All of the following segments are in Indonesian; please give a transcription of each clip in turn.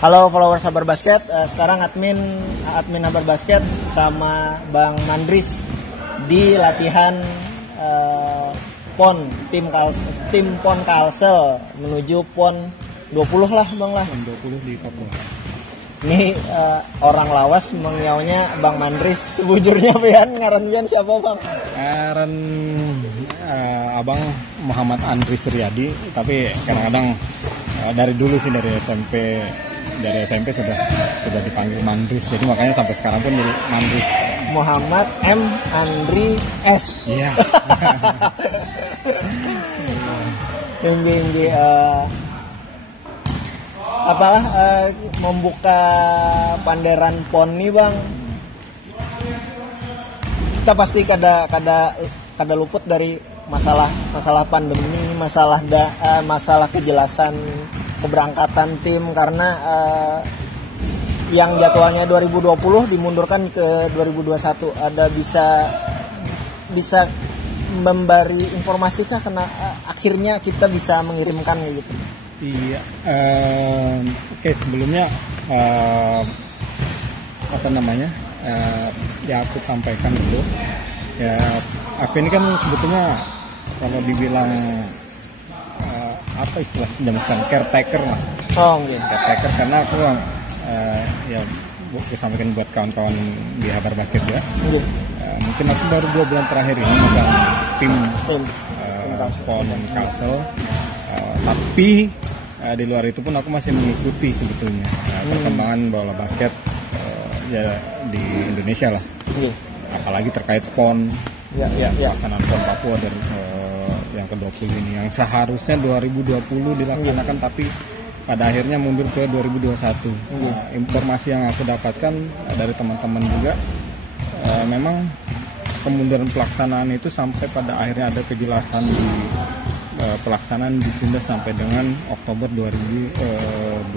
Halo followers Habar Basket, sekarang admin Habar Basket sama Bang Mandris di latihan PON tim PON Kalsel menuju PON 20 lah Bang lah. PON 20 di Papua. Ini orang lawas mengiaunya Bang Mandris, bujurnya Pian, ngaran Pian siapa Bang? Ngaran Abang Muhammad Andri Suryadi, tapi kadang-kadang dari dulu sih dari SMP sudah dipanggil Mandris, jadi makanya sampai sekarang pun jadi Mandris. Muhammad M Andri S. Iya. Tinggi apalah membuka panderan PON nih Bang. Kita pasti kada luput dari masalah pandemi, masalah kejelasan keberangkatan tim karena yang jadwalnya 2020 dimundurkan ke 2021. Ada bisa memberi informasi kah karena akhirnya kita bisa mengirimkan gitu. Iya. Oke, sebelumnya ya aku sampaikan dulu. Ya, aku ini kan sebetulnya kalau dibilang apa istilah zaman sekarang, caretaker lah. Oh, okay. Caretaker karena aku ya aku sampaikan buat kawan-kawan di Habar Basket ya. Okay. Mungkin aku baru 2 bulan terakhir ini megang tim PON Kalsel, tapi di luar itu pun aku masih mengikuti sebetulnya perkembangan bola basket ya di Indonesia lah. Okay. Apalagi terkait PON, pelaksanaan PON Papua dan yang ke-20 ini yang seharusnya 2020 dilaksanakan tapi pada akhirnya mundur ke 2021. Informasi yang aku dapatkan dari teman-teman juga memang kemunduran pelaksanaan itu sampai pada akhirnya ada kejelasan di pelaksanaan ditunda sampai dengan Oktober 2021.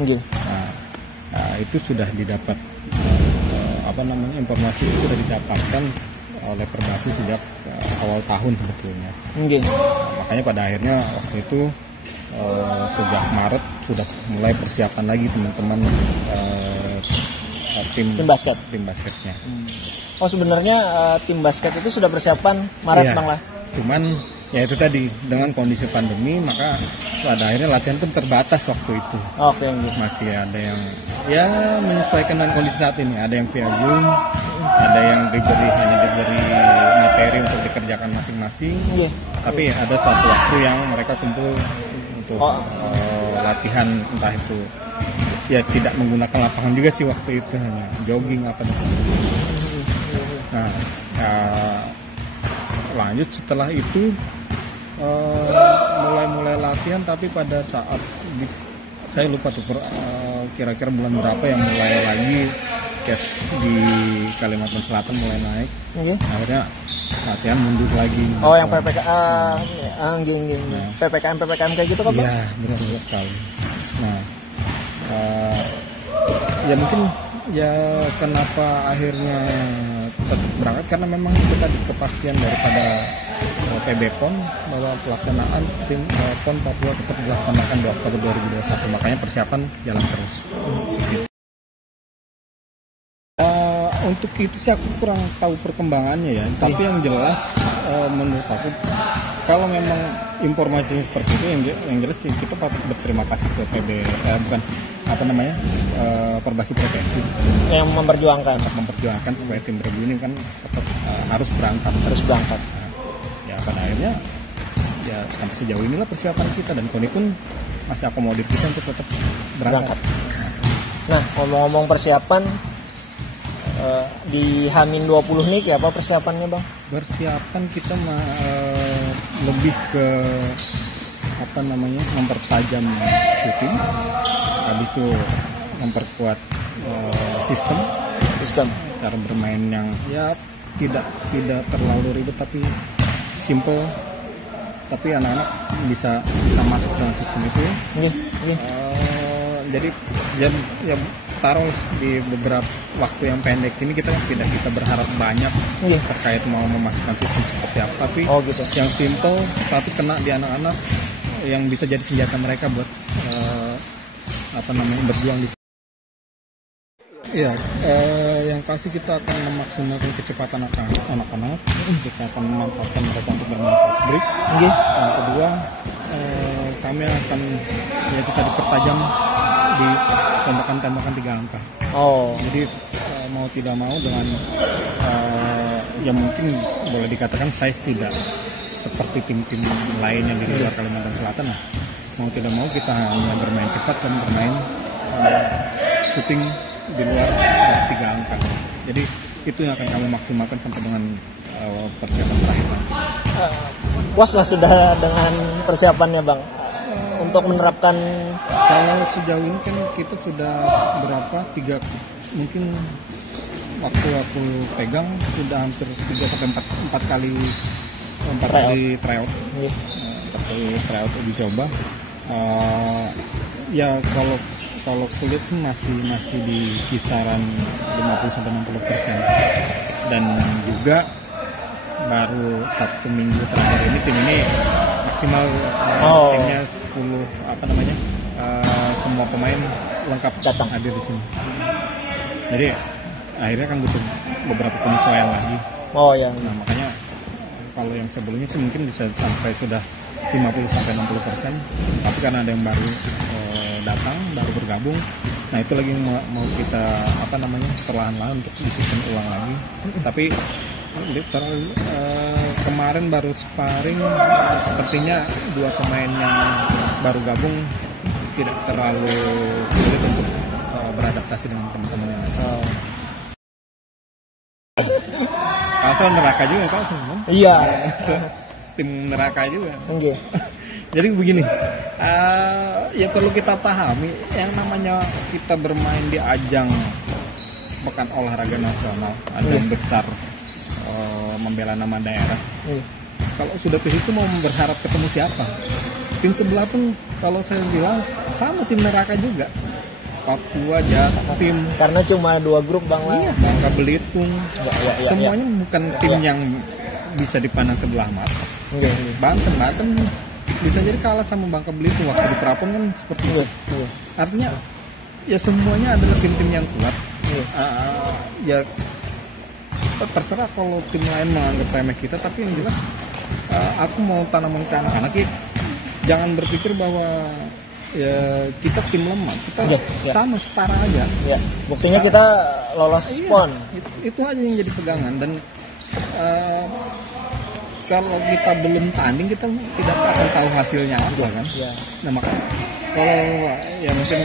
Nah, itu sudah didapat informasi itu sudah didapatkan oleh Perbasi sejak awal tahun sebetulnya. Makanya pada akhirnya waktu itu sejak Maret sudah mulai persiapan lagi teman-teman tim basketnya. Oh sebenarnya tim basket itu sudah persiapan Maret Bang lah. Cuman ya itu tadi dengan kondisi pandemi maka pada akhirnya latihan pun terbatas waktu itu. Oke. Masih ada yang ya menyesuaikan dengan kondisi saat ini. Ada yang via Zoom, ada yang hanya diberi materi untuk dikerjakan masing-masing. Tapi ada suatu waktu yang mereka kumpul untuk latihan, entah itu ya tidak menggunakan lapangan juga sih waktu itu, hanya jogging apa dan sebagainya. Nah, lanjut setelah itu mulai latihan, tapi pada saat saya lupa tuh kira-kira bulan berapa yang mulai lagi case di Kalimantan Selatan mulai naik. Akhirnya latihan mundur lagi. Oh, yang PPKM kayak gitu kan Bang? Iya, benar sekali. Nah, ya mungkin ya kenapa akhirnya tetap berangkat karena memang itu tadi kepastian daripada PB PON bahwa pelaksanaan tim PON Papua tetap dilaksanakan di Oktober 2021, makanya persiapan jalan terus. Untuk itu sih aku kurang tahu perkembangannya ya, tapi yang jelas menurut aku kalau memang informasinya seperti itu yang jelas sih kita patut berterima kasih ke Perbasi Provinsi yang memperjuangkan supaya tim regu ini kan tetap harus berangkat. Ya pada akhirnya ya sampai sejauh inilah persiapan kita dan KONI pun masih akomodir kita untuk tetap berangkat. Nah, ngomong-ngomong persiapan di H-20 nih kayak apa persiapannya Bang? Persiapan kita lebih ke mempertajam shooting, habis itu memperkuat sistem cara bermain yang ya tidak terlalu ribet tapi simple, tapi anak-anak bisa masuk dalam sistem itu ya. Jadi ya taruh di beberapa waktu yang pendek ini kita tidak bisa berharap banyak terkait mau memasukkan sistem seperti apa, tapi yang simple tapi kena di anak-anak yang bisa jadi senjata mereka buat berjuang di. Ya, yang pasti kita akan memaksimalkan kecepatan anak-anak. Kita akan memanfaatkan mereka untuk bermain fast break. Yang kedua, kami akan kita dipertajam di tembakan-tembakan 3 angka. Jadi mau tidak mau dengan yang mungkin boleh dikatakan size tidak seperti tim-tim lainnya di luar Kalimantan Selatan. Mau tidak mau kita hanya bermain cepat dan bermain shooting di luar garis 3 angka. Jadi itu yang akan kami maksimalkan sampai dengan persiapan terakhir nanti. Puas lah sudah dengan persiapannya Bang untuk menerapkan. Kalau sejauh ini kan kita sudah berapa 3 mungkin waktu aku pegang sudah hampir 3-4 kali tryout. 4 kali tryout uji coba. Ya kalau kulit sih masih di kisaran 50-60%, dan juga baru 1 minggu terakhir ini tim ini maksimal timnya 10 semua pemain lengkap datang hadir di sini. Jadi akhirnya kan butuh beberapa penyesuaian lagi. Nah makanya kalau yang sebelumnya sih mungkin bisa sampai sudah 50-60%, tapi karena ada yang baru datang, baru bergabung, nah itu lagi mau kita perlahan-lahan untuk disusun ulang lagi. Tapi kemarin baru sparring, sepertinya 2 pemain yang baru gabung tidak terlalu sulit untuk beradaptasi dengan teman-teman yang lain. Kalsel neraka juga Kalsel. Iya. Tim neraka juga. Okay. Jadi begini, ya perlu kita pahami yang namanya kita bermain di ajang pekan olahraga nasional, ajang besar, membela nama daerah. Kalau sudah ke situ mau berharap ketemu siapa? Tim sebelah pun kalau saya bilang sama tim neraka juga. Papua, Jatim. Karena cuma 2 grup Bang lah. Iya, Bangka Belitung. Semuanya bukan tim yang bisa dipandang sebelah mata. Banten bisa jadi kalah sama Bangka Belitung waktu di Prapon kan seperti itu. Artinya ya semuanya adalah tim-tim yang kuat. Ya terserah kalau tim lain menganggap remeh kita, tapi yang jelas aku mau tanaman ke anak-anak ya, jangan berpikir bahwa ya kita tim lemah, kita sama setara aja. Buktinya kita lolos PON. Itu aja yang jadi pegangan, dan kalau kita belum tanding kita tidak akan tahu hasilnya apa kan. Nah makanya kalau ya mungkin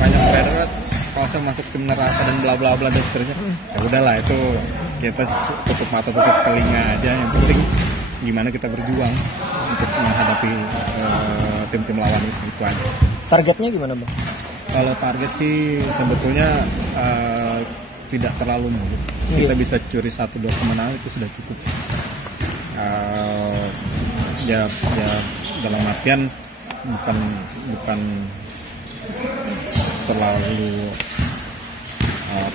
banyak beredar kalau saya masuk tim neraka dan bla bla bla dan seterusnya, ya udahlah itu kita tutup mata tutup telinga aja. Yang penting gimana kita berjuang untuk menghadapi tim-tim lawan itu aja. Targetnya gimana Bang? Kalau target sih sebetulnya tidak terlalu mudah. Kita bisa curi 1-2 kemenangan itu sudah cukup. Ya dalam artian bukan terlalu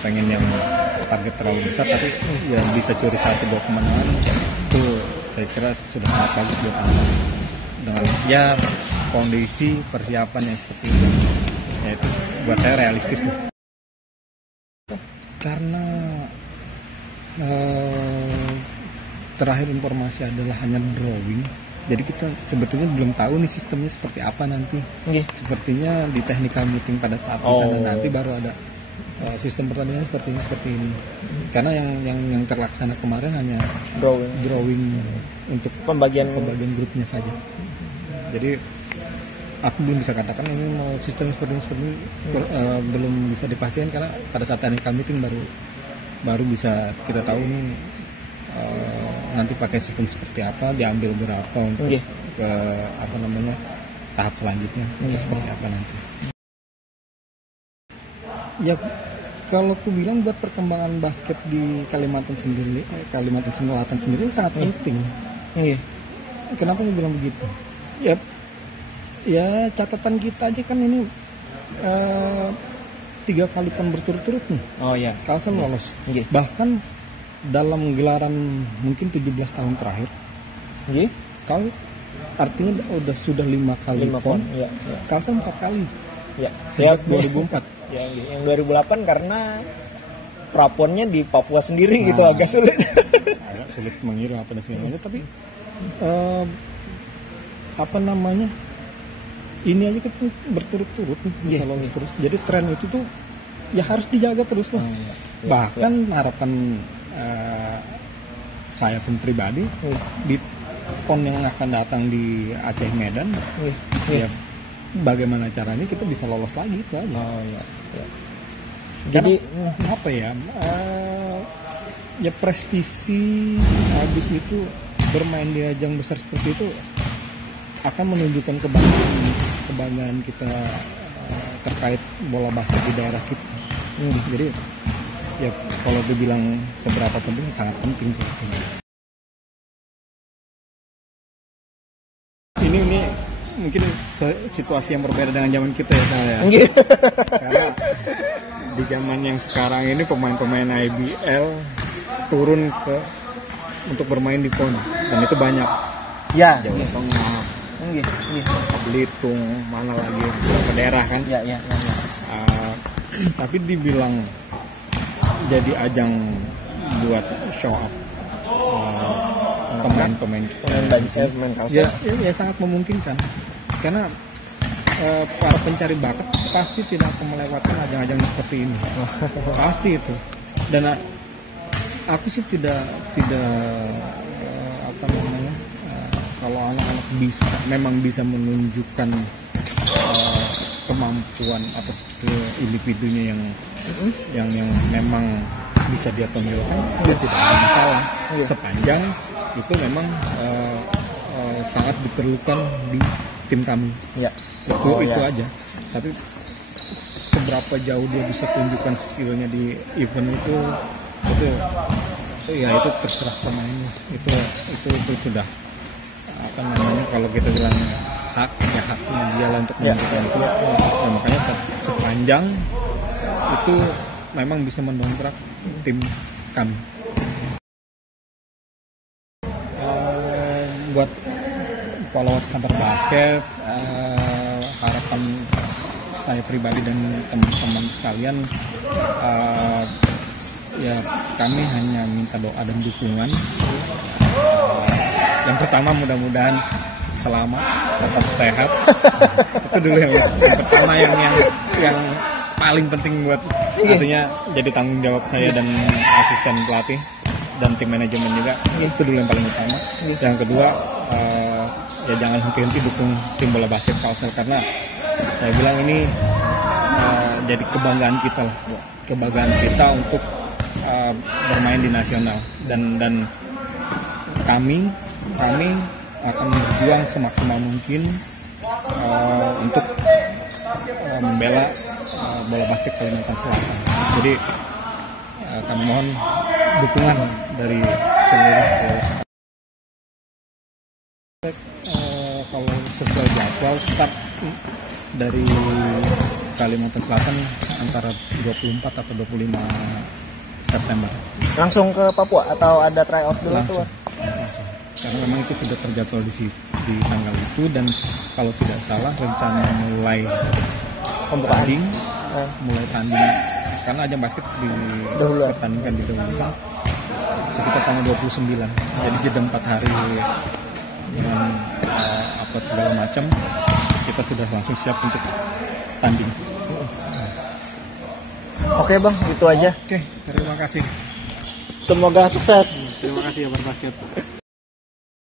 pengen yang target terlalu besar, tapi ya bisa curi 1-2 kemenangan itu saya kira sudah sangat bagus buat Anda dengan ya kondisi persiapan yang seperti itu. Ya itu buat saya realistis tuh. Karena terakhir informasi adalah hanya drawing, jadi kita sebetulnya belum tahu nih sistemnya seperti apa nanti. Sepertinya di technical meeting pada saat di sana nanti baru ada sistem pertandingan seperti ini. Karena yang terlaksana kemarin hanya drawing untuk pembagian grupnya saja. Jadi aku belum bisa katakan ini mau sistem seperti ini belum bisa dipastikan, karena pada saat technical meeting baru bisa kita tahu nih nanti pakai sistem seperti apa, diambil berapa untuk ke tahap selanjutnya itu seperti apa nanti. Ya kalau aku bilang buat perkembangan basket di Kalimantan Selatan sendiri sangat penting. Kenapa saya bilang begitu? Ya catatan kita aja kan ini 3 kali PON berturut-turut nih. Kalsel lolos. Bahkan dalam gelaran mungkin 17 tahun terakhir, artinya sudah 5 kali PON. Ya. Kalsel 4 kali. Ya, sejak 2004. Ya, yang 2008 karena praponnya di Papua sendiri gitu, agak sulit. Agak sulit mengira apa dan segala macam, tapi apa namanya? Ini aja kita berturut-turut bisa lolos terus. Jadi tren itu tuh ya harus dijaga terus lah. Bahkan harapan saya pun pribadi di PON yang akan datang di Aceh Medan, ya bagaimana caranya kita bisa lolos lagi itu aja. Jadi apa ya? Ya prestisi habis itu bermain di ajang besar seperti itu akan menunjukkan kebanggaan kita terkait bola basket di daerah kita. Jadi ya kalau dibilang seberapa penting, sangat penting. Ini mungkin situasi yang berbeda dengan zaman kita ya saya. Karena di zaman yang sekarang ini pemain-pemain IBL turun untuk bermain di PON dan itu banyak. Ya. Jawa Tengah, Belitung, mana lagi beberapa daerah kan. Ya. Tapi dibilang jadi ajang buat show up pemain Kalsel. Ya sangat memungkinkan karena para pencari bakat pasti tidak akan melewatkan ajang-ajang seperti ini. Pasti itu. Dan aku sih tidak apa namanya, kalau anak-anak memang bisa menunjukkan kemampuan atau skill individunya yang memang bisa dia tonjolkan, dia tidak ada masalah. Sepanjang itu memang sangat diperlukan di tim kami. Itu aja. Tapi seberapa jauh dia bisa tunjukkan skillnya di event itu ya itu terserah pemainnya. Itu sudah apa namanya, kalau kita bilang haknya dia lah untuk menentukan itu. Ya, makanya sepanjang itu memang bisa mendongkrak tim kami. Buat followers Sabar Basket, harapan saya pribadi dan teman-teman sekalian, ya kami hanya minta doa dan dukungan. Yang pertama, mudah-mudahan selamat, tetap sehat. Itu dulu yang pertama, yang paling penting buat, artinya jadi tanggung jawab saya dan asisten pelatih dan tim manajemen juga. Itu dulu yang paling utama. Yang kedua, ya jangan henti-henti dukung tim bola basket Kalsel, karena saya bilang ini jadi kebanggaan kita lah, kebanggaan kita untuk bermain di nasional, dan kami akan berjuang semaksimal mungkin untuk membela bola basket Kalimantan Selatan. Jadi kami mohon dukungan dari seluruh kalau sesuai jadwal start dari Kalimantan Selatan antara 24 atau 25 September. Langsung ke Papua atau ada tryout dulu? Langsung. Karena memang itu sudah terjadwal di tanggal itu, dan kalau tidak salah rencana mulai tanding karena ajang basket dipertandingkan di dahulu sekitar tanggal 29. Jadi jeda 4 hari dengan upload segala macam, kita sudah langsung siap untuk tanding. Oke Bang, itu aja. Oke, terima kasih. Semoga sukses. Terima kasih ya Basket.